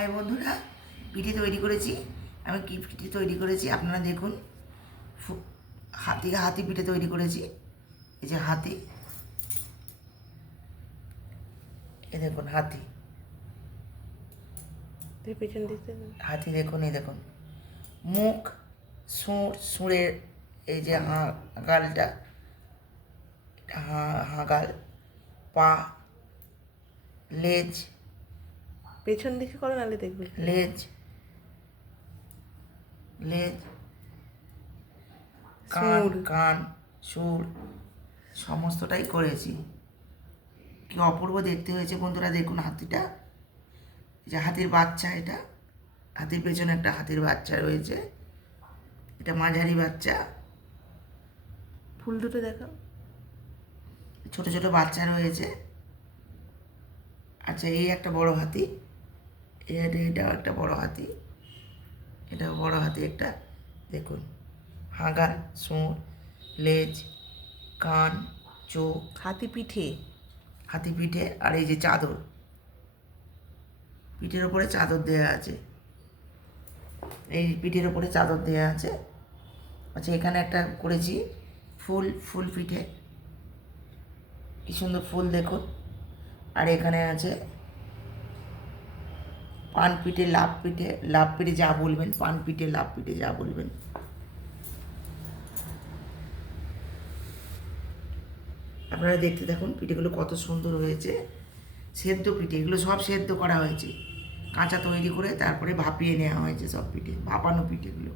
High বন্ধুরা, পিঠে তৈরি করেছি। আমি কি পিঠে তৈরি করেছি আপনারা দেখুন। হাতি পিঠে তৈরি করেছি। এই যে হাতি, এ দেখুন হাতি, পেছন দিকতে হাতি দেখুন, এই দেখুন মুখ, সুঁড়ের এই যে গালটা, গাল, পা, লেজ, পেছন দিকে করো, নাহলে দেখবে লেজ, কান, কান, সুর সমস্তটাই করেছি। কি অপূর্ব দেখতে হয়েছে বন্ধুরা। দেখুন হাতিটা, যে হাতির বাচ্চা, এটা হাতির পেছনে একটা হাতির বাচ্চা রয়েছে, এটা মাঝারি বাচ্চা, ফুল দুটো দেখাও। ছোট ছোট বাচ্চা রয়েছে। আচ্ছা, এই একটা বড় হাতি, এটাও একটা বড় হাতি, এটাও বড় হাতি একটা। দেখুন হাগাল, সুর, লেজ, কান, চোখ, হাতি পিঠে, হাতি পিঠে। আর এই যে চাদর, পিঠের ওপরে চাদর দেওয়া আছে, এই পিঠের ওপরে চাদর দেওয়া আছে। আচ্ছা, এখানে একটা করেছি ফুল পিঠে, কি সুন্দর ফুল দেখুন। আর এখানে আছে পান পিঠে, লাভ পিঠে যা বলবেন, পান পিঠে, লাভ পিঠে যা বলবেন। আপনারা দেখতে থাকুন, পিঠেগুলো কত সুন্দর হয়েছে। সেদ্ধ পিঠে, এগুলো সব সেদ্ধ করা হয়েছে, কাঁচা তৈরি করে তারপরে ভাপিয়ে নেওয়া হয়েছে সব পিঠে, ভাপানো পিঠেগুলো।